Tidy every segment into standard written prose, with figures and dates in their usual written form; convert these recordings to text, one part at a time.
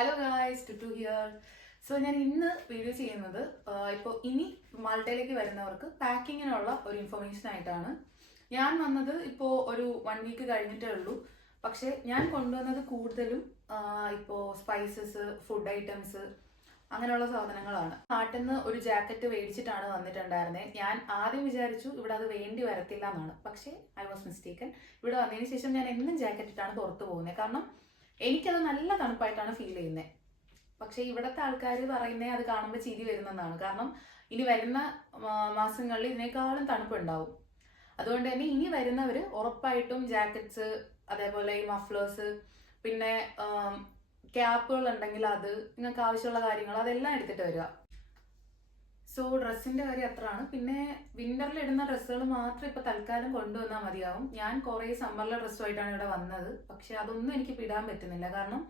Hello guys, Tuttu here. So ഞാൻ ഇന്ന് video ചെയ്യുന്നത് ഇപ്പോൾ ഇനി മാൾട്ടയിലേക്ക് വരുന്നവർക്ക് പാക്കിങ്ങിനുള്ള ഒരു ഇൻഫർമേഷൻ ആയിട്ടാണ്. ഞാൻ വന്നത് ഇപ്പോൾ ഒരു 1 വീക്ക് കഴിഞ്ഞിട്ടേ ഉള്ളൂ. പക്ഷേ ഞാൻ കൊണ്ടുവന്നത് കൂടുതലും ഇപ്പോൾ സ്പൈസസ്, ഫുഡ് ഐറ്റംസ് അങ്ങനെയുള്ള സാധനങ്ങളാണ്. നാട്ടിൽ നിന്ന് ഒരു ജാക്കറ്റ് മേടിച്ചിട്ടാണ് വന്നിട്ടുണ്ടായിരുന്നത്. ഞാൻ ആദ്യം വിചാരിച്ചു ഇവിടെ അത് വേണ്ടി വരത്തില്ല എന്നാണ്. പക്ഷേ ഐ വാസ് മിസ്റ്റേക്കൻ. ഇവിടെ വന്നതിന് ശേഷം ഞാൻ എന്നും ജാക്കറ്റ് ഇട്ടാണ് പുറത്ത് പോകുന്നത്. കാരണം എനിക്കത് നല്ല തണുപ്പായിട്ടാണ് ഫീൽ ചെയ്യുന്നത്. പക്ഷേ ഇവിടുത്തെ ആൾക്കാർ പറയുന്നത് അത് കാണുമ്പോൾ ചിരി വരുന്നതാണ്. കാരണം ഇനി വരുന്ന മാസങ്ങളിൽ ഇതിനേക്കാളും തണുപ്പുണ്ടാവും. അതുകൊണ്ട് തന്നെ ഇനി വരുന്നവർ ഉറപ്പായിട്ടും ജാക്കറ്റ്സ്, അതേപോലെ ഈ മഫ്ലേഴ്സ്, പിന്നെ ക്യാപ്പുകൾ ഉണ്ടെങ്കിൽ അത്, നിങ്ങൾക്ക് ആവശ്യമുള്ള കാര്യങ്ങൾ അതെല്ലാം എടുത്തിട്ട് വരിക. സോ ഡ്രസ്സിന്റെ കാര്യം അത്രയാണ്. പിന്നെ വിന്ററിൽ ഇടുന്ന ഡ്രസ്സുകൾ മാത്രം ഇപ്പൊ തൽക്കാലം കൊണ്ടുവന്നാൽ മതിയാവും. ഞാൻ കുറെ സമ്മറിലെ ഡ്രസ്സുമായിട്ടാണ് ഇവിടെ വന്നത്. പക്ഷെ അതൊന്നും എനിക്ക് ഇടാൻ പറ്റുന്നില്ല. കാരണം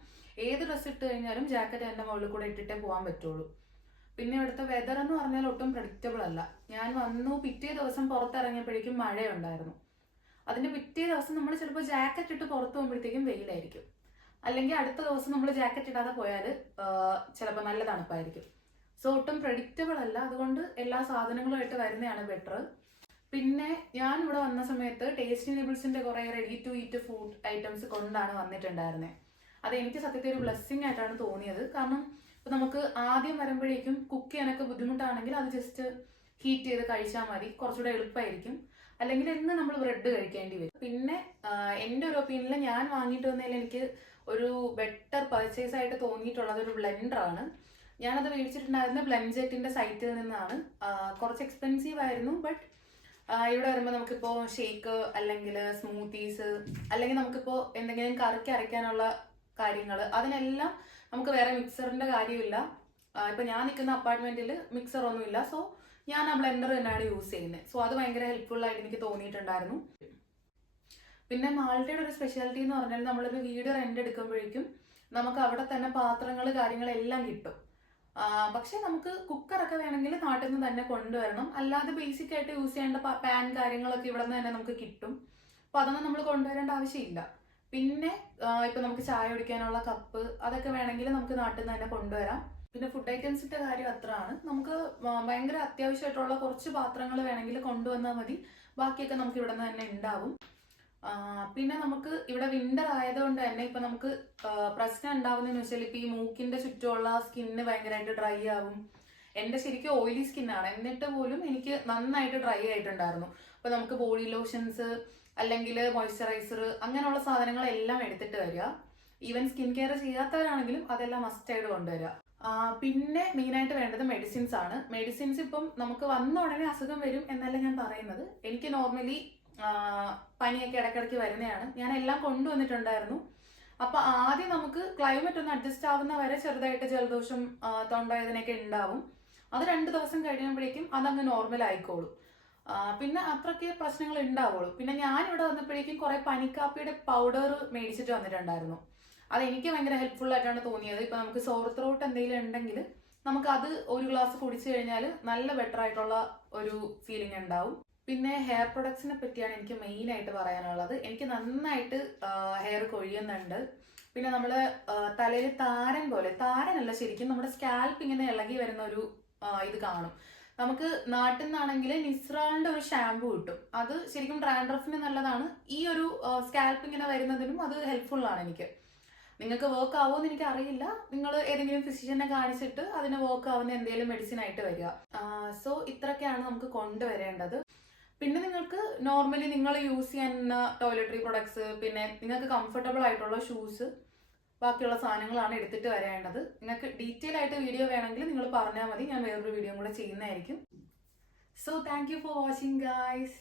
ഏത് ഡ്രസ്സ് ഇട്ട് കഴിഞ്ഞാലും ജാക്കറ്റ് എന്റെ മുകളിൽ കൂടെ ഇട്ടിട്ടേ പോകാൻ പറ്റുള്ളൂ. പിന്നെ ഇവിടുത്തെ വെതർ എന്ന് പറഞ്ഞാൽ ഒട്ടും പ്രഡിക്റ്റബിൾ അല്ല. ഞാൻ വന്നു പിറ്റേ ദിവസം പുറത്തിറങ്ങിയപ്പോഴേക്കും മഴയുണ്ടായിരുന്നു. അതിന്റെ പിറ്റേ ദിവസം നമ്മൾ ചിലപ്പോൾ ജാക്കറ്റ് ഇട്ട് പുറത്ത് പോകുമ്പോഴത്തേക്കും വെയിലായിരിക്കും. അല്ലെങ്കിൽ അടുത്ത ദിവസം നമ്മൾ ജാക്കറ്റ് ഇടാതെ പോയാൽ ചിലപ്പോൾ നല്ല തണുപ്പായിരിക്കും. സോ ഒട്ടും പ്രഡിക്റ്റബിൾ അല്ല. അതുകൊണ്ട് എല്ലാ സാധനങ്ങളുമായിട്ട് വരുന്നതാണ് ബെറ്റർ. പിന്നെ ഞാൻ ഇവിടെ വന്ന സമയത്ത് ടേസ്റ്റി നേബിൾസിന്റെ കുറെ ready to eat food items കൊണ്ടാണ് വന്നിട്ടുണ്ടായിരുന്നത്. അത് എനിക്ക് സത്യത്തിൽ ഒരു ബ്ലെസ്സിങ് ആയിട്ടാണ് തോന്നിയത്. കാരണം ഇപ്പൊ നമുക്ക് ആദ്യം വരുമ്പോഴേക്കും കുക്ക് ചെയ്യാനൊക്കെ ബുദ്ധിമുട്ടാണെങ്കിൽ അത് ജസ്റ്റ് ഹീറ്റ് ചെയ്ത് കഴിച്ചാൽ മതി, കുറച്ചുകൂടെ എളുപ്പമായിരിക്കും. അല്ലെങ്കിൽ ഇന്ന് നമ്മൾ ബ്രെഡ് കഴിക്കേണ്ടി വരും. പിന്നെ എൻ്റെ ഒരു ഒപ്പീനിയനിൽ ഞാൻ വാങ്ങിയിട്ട് വന്നതിൽ എനിക്ക് ഒരു ബെറ്റർ പർച്ചേസ് ആയിട്ട് തോന്നിയിട്ടുള്ളത് ഒരു ബ്ലെൻഡറാണ്. ഞാനത് മേടിച്ചിട്ടുണ്ടായിരുന്ന ബ്ലെൻജെറ്റിന്റെ സൈറ്റിൽ നിന്നാണ്. കുറച്ച് എക്സ്പെൻസീവ് ആയിരുന്നു. ബട്ട് ഇവിടെ വരുമ്പോൾ നമുക്കിപ്പോൾ ഷേക്ക് അല്ലെങ്കിൽ സ്മൂത്തീസ്, അല്ലെങ്കിൽ നമുക്കിപ്പോൾ എന്തെങ്കിലും കറിക്ക് അരയ്ക്കാനുള്ള കാര്യങ്ങൾ, അതിനെല്ലാം നമുക്ക് വേറെ മിക്സറിന്റെ കാര്യമില്ല. ഇപ്പൊ ഞാൻ നിൽക്കുന്ന അപ്പാർട്ട്മെന്റിൽ മിക്സർ ഒന്നുമില്ല. സോ ഞാൻ ആ ബ്ലെൻഡർ തന്നെയാണ് യൂസ് ചെയ്യുന്നത്. സോ അത് ഭയങ്കര ഹെൽപ്ഫുൾ ആയിട്ട് എനിക്ക് തോന്നിയിട്ടുണ്ടായിരുന്നു. പിന്നെ മാൾട്ടയുടെ ഒരു സ്പെഷ്യാലിറ്റി എന്ന് പറഞ്ഞാൽ നമ്മളൊരു വീട് റെന്റ് എടുക്കുമ്പോഴേക്കും നമുക്ക് അവിടെ തന്നെ പാത്രങ്ങൾ കാര്യങ്ങളെല്ലാം കിട്ടും. പക്ഷെ നമുക്ക് കുക്കറൊക്കെ വേണമെങ്കിൽ നാട്ടിൽ നിന്ന് തന്നെ കൊണ്ടുവരണം. അല്ലാതെ ബേസിക് ആയിട്ട് യൂസ് ചെയ്യേണ്ട പാൻ കാര്യങ്ങളൊക്കെ ഇവിടെ നിന്ന് തന്നെ നമുക്ക് കിട്ടും. അപ്പൊ അതൊന്നും നമ്മൾ കൊണ്ടുവരേണ്ട ആവശ്യമില്ല. പിന്നെ ഇപ്പൊ നമുക്ക് ചായ കുടിക്കാനുള്ള കപ്പ് അതൊക്കെ വേണമെങ്കിൽ നമുക്ക് നാട്ടിൽ നിന്ന് തന്നെ കൊണ്ടുവരാം. പിന്നെ ഫുഡ് ഐറ്റംസിന്റെ കാര്യം അത്രയാണ്. നമുക്ക് ഭയങ്കര അത്യാവശ്യമായിട്ടുള്ള കുറച്ച് പാത്രങ്ങൾ വേണമെങ്കിൽ കൊണ്ടുവന്നാൽ മതി. ബാക്കിയൊക്കെ നമുക്ക് ഇവിടെ നിന്ന് തന്നെ ഉണ്ടാവും. പിന്നെ നമുക്ക് ഇവിടെ വിന്റർ ആയതുകൊണ്ട് തന്നെ ഇപ്പൊ നമുക്ക് പ്രശ്നം ഉണ്ടാവുന്നതെന്ന് വെച്ചാൽ ഇപ്പൊ ഈ മൂക്കിന്റെ ചുറ്റുമുള്ള സ്കിന്ന് ഭയങ്കരമായിട്ട് ഡ്രൈ ആവും. എന്റെ ശരിക്കും ഓയിലി സ്കിന്നാണ്, എന്നിട്ട് പോലും എനിക്ക് നന്നായിട്ട് ഡ്രൈ ആയിട്ടുണ്ടായിരുന്നു. അപ്പൊ നമുക്ക് ബോഡി ലോഷൻസ് അല്ലെങ്കിൽ മോയ്സ്ചറൈസർ അങ്ങനെയുള്ള സാധനങ്ങളെല്ലാം എടുത്തിട്ട് വരിക. ഈവൻ സ്കിൻ കെയർ ചെയ്യാത്തവരാണെങ്കിലും അതെല്ലാം മസ്റ്റ് ആയിട്ട് കൊണ്ടുവരിക. പിന്നെ മെയിനായിട്ട് വേണ്ടത് മെഡിസിൻസ് ആണ്. മെഡിസിൻസ് ഇപ്പം നമുക്ക് വന്ന ഉടനെ അസുഖം വരും എന്നല്ല ഞാൻ പറയുന്നത്. എനിക്ക് നോർമലി പനിയൊക്കെ ഇടയ്ക്കിടയ്ക്ക് വരുന്നതാണ്. ഞാൻ എല്ലാം കൊണ്ടുവന്നിട്ടുണ്ടായിരുന്നു. അപ്പൊ ആദ്യം നമുക്ക് ക്ലൈമറ്റ് ഒന്ന് അഡ്ജസ്റ്റ് ആവുന്ന വരെ ചെറുതായിട്ട് ജലദോഷം, തൊണ്ടവേദനയൊക്കെ ഉണ്ടാവും. അത് 2 ദിവസം കഴിയുമ്പോഴേക്കും അതങ്ങ് നോർമൽ ആയിക്കോളും. പിന്നെ അത്രയ്ക്ക് പ്രശ്നങ്ങൾ ഉണ്ടാവുള്ളൂ. പിന്നെ ഞാൻ ഇവിടെ വന്നപ്പോഴേക്കും കുറെ പനിക്കാപ്പിയുടെ പൗഡർ മേടിച്ചിട്ട് വന്നിട്ടുണ്ടായിരുന്നു. അത് എനിക്ക് ഭയങ്കര ഹെൽപ്ഫുൾ ആയിട്ടാണ് തോന്നിയത്. ഇപ്പൊ നമുക്ക് സോർ ത്രോട്ട് എന്തെങ്കിലും ഉണ്ടെങ്കിൽ നമുക്ക് അത് ഒരു ഗ്ലാസ് കുടിച്ചു കഴിഞ്ഞാൽ നല്ല ബെറ്റർ ആയിട്ടുള്ള ഒരു ഫീലിംഗ് ഉണ്ടാവും. പിന്നെ ഹെയർ പ്രൊഡക്ട്സിനെ പറ്റിയാണ് എനിക്ക് മെയിൻ ആയിട്ട് പറയാനുള്ളത്. എനിക്ക് നന്നായിട്ട് ഹെയർ കൊഴിയുന്നുണ്ട്. പിന്നെ നമ്മള് തലയിൽ താരൻ പോലെ, താരനല്ല ശരിക്കും നമ്മുടെ സ്കാൽപ്പ് ഇങ്ങനെ ഇളകി വരുന്ന ഒരു ഇത് കാണും. നമുക്ക് നാട്ടിൽ നിന്നാണെങ്കിൽ നിസ്രാളിന്റെ ഒരു ഷാമ്പു കിട്ടും. അത് ശരിക്കും ഡ്രാൻഡ്രഫിന് നല്ലതാണ്. ഈ ഒരു സ്കാൽപ്പ് ഇങ്ങനെ വരുന്നതിനും അത് ഹെൽപ്ഫുൾ ആണ് എനിക്ക്. നിങ്ങൾക്ക് വർക്ക് ആവുമെന്ന് എനിക്ക് അറിയില്ല. നിങ്ങൾ ഏതെങ്കിലും ഫിസിഷ്യനെ കാണിച്ചിട്ട് അതിന് വർക്ക് ആവുന്ന എന്തെങ്കിലും മെഡിസിൻ ആയിട്ട് വരിക. സോ ഇത്രയൊക്കെയാണ് നമുക്ക് കൊണ്ടുവരേണ്ടത്. പിന്നെ നിങ്ങൾക്ക് നോർമലി നിങ്ങൾ യൂസ് ചെയ്യുന്ന ടോയ്ലറ്ററി പ്രൊഡക്ട്സ്, പിന്നെ നിങ്ങൾക്ക് കംഫർട്ടബിൾ ആയിട്ടുള്ള ഷൂസ്, ബാക്കിയുള്ള സാധനങ്ങളാണ് എടുത്തിട്ട് വരേണ്ടത്. നിങ്ങൾക്ക് ഡീറ്റെയിൽ ആയിട്ട് വീഡിയോ വേണമെങ്കിൽ നിങ്ങൾ പറഞ്ഞാൽ മതി. ഞാൻ വേറൊരു വീഡിയോ കൂടെ ചെയ്യുന്നതായിരിക്കും. So thank you for watching guys.